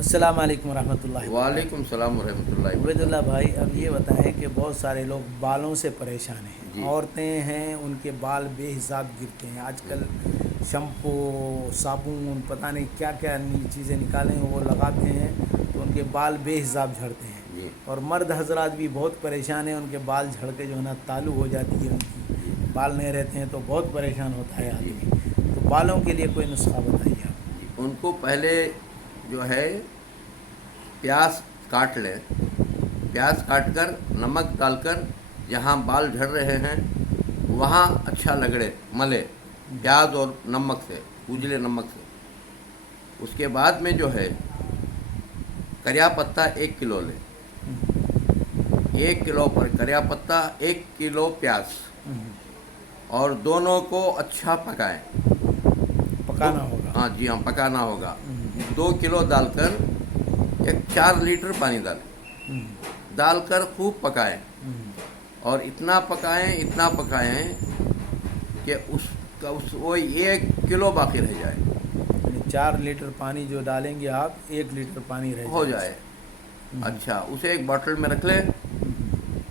अस्सलाम वालेकुम रहमतुल्लाहि व वालेकुम सलाम वरहमतुल्लाहि बरकातहू। वबरकातुहू। उबैदुल्लाह भाई, अब ये बताएं कि बहुत सारे लोग बालों से परेशान हैं। जी औरतें हैं, उनके बाल बेहिसाब गिरते हैं आजकल। शैम्पू, साबुन, पता नहीं क्या क्या चीज़ें निकालें वो लगाते हैं तो उनके बाल बेहिसाब झड़ते हैं। जी और मर्द हजरात भी बहुत परेशान हैं, उनके बाल झड़ के जो है ना तालू हो जाती है जी उनकी, बाल नहीं रहते हैं तो बहुत परेशान होता है जी आदमी। तो बालों के लिए कोई नुस्खा बताइए आप। जी। उनको पहले जो है प्याज काट लें। प्याज काट कर नमक डालकर जहाँ बाल झड़ रहे हैं वहाँ अच्छा लगड़े मले, प्याज और नमक से, उजले नमक से। उसके बाद में जो है करिया पत्ता 1 किलो लें। 1 किलो पर करिया पत्ता, 1 किलो प्याज, और दोनों को अच्छा पकाएं। दो, पकाना होगा। हाँ जी हाँ, पकाना होगा। 2 किलो डालकर एक 4 लीटर पानी डालकर खूब पकाएं। और इतना पकाएं कि उस वो 1 किलो बाकी रह जाए, यानी 4 लीटर पानी जो डालेंगे आप, 1 लीटर पानी रह हो जाए जाए। उसमें। अच्छा, उसे एक बॉटल में रख लें।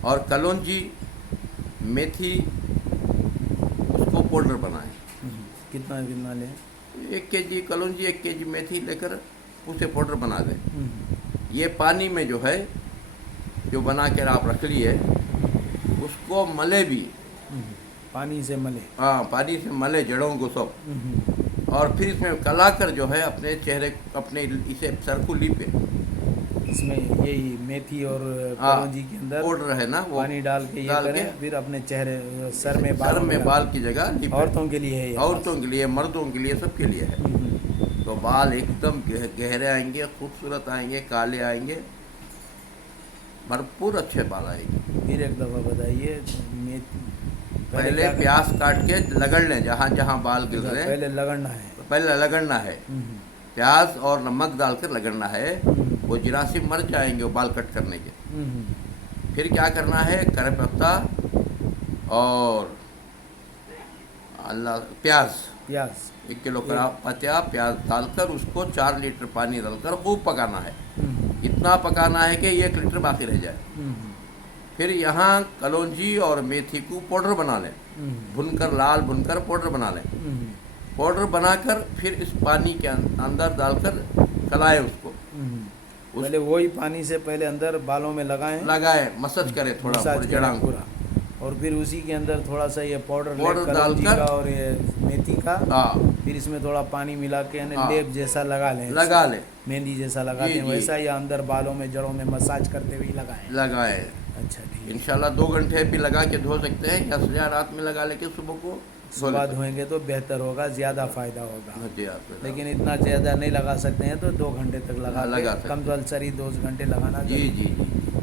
और कलौंजी, मेथी, उसको पाउडर बनाएं। कितना कितना लें? 1 केजी कलौंजी, 1 केजी मेथी लेकर उसे पाउडर बना दें। हम्म, ये पानी में जो है, जो बना कर आप रख लिए, उसको मले भी। हम्म, पानी से मले। हाँ, पानी से मले जड़ों को सब। हम्म, और फिर इसमें कलाकर जो है अपने चेहरे, अपने इसे सर को लीपे। इसमें यही मेथी और हाँ, कलौंजी के अंदर पाउडर है ना वो पानी डाल के ये डाल के करें, फिर अपने चेहरे सर में सर बालों में में बाल लगाएं। की जगह लीपे। औरतों के लिए है ये औरतों खास। के लिए, मर्दों के लिए, सबके लिए है। तो बाल एकदम गहरे आएंगे, खूबसूरत आएंगे, काले आएंगे, भरपूर अच्छे बाल आएंगे। फिर एक दफ़ा बताइए। मेथी पहले पहले क्या प्याज करें? काट के लगड़ लें जहाँ जहाँ बाल गिर अच्छा, रहे हैं। पहले लगड़ना है। पहले लगड़ना है, हम्म, प्याज और नमक डालकर लगड़ना है। हम्म, वो जरासीम मर जाएंगे वो बाल कट करने के। हम्म, फिर क्या करना है, करी पत्ता और अल्लाह प्याज, प्याज 1 किलो करा पत्ता प्याज डालकर उसको 4 लीटर पानी डालकर खूब पकाना है। हम्म, इतना पकाना है कि 1 लीटर बाकी रह जाए। हम्म, फिर यहाँ कलौंजी और मेथी को पाउडर बना लें, हम्म, भुनकर, लाल भुनकर पाउडर बना लें। हम्म, पाउडर बनाकर फिर इस पानी के अंदर डालकर चलाएं उसको। हम्म। उस पहले वही पानी से पहले अंदर बालों में लगाएं, लगाएं, मसाज करें थोड़ा मसाज पूरी करें जड़ां को। पूरा। और फिर उसी के अंदर थोड़ा सा ये पाउडर ले, पाउडर कलौंजी डालकर, का और ये मेथी का। हाँ फिर इसमें थोड़ा पानी मिला के यानी हाँ, लेप जैसा लगा लें, लगा लें। मेहंदी जैसा लगाते जी हैं जी, वैसा, या अंदर बालों में जड़ों में मसाज करते हुए लगाएं। लगाएं। अच्छा, ठीक है। इंशाल्लाह 2 घंटे भी लगा के धो सकते हैं, या रात में लगा लेके सुबह को धो सुबह लेते धोएंगे तो बेहतर होगा, ज़्यादा फ़ायदा होगा। हैं। जी आप लेकिन इतना ज़्यादा नहीं लगा सकते हैं तो 2 घंटे तक लगा के लगा सकते हैं। कंपल्सरी 2 घंटे लगाना जी जरूरी जी है। जी।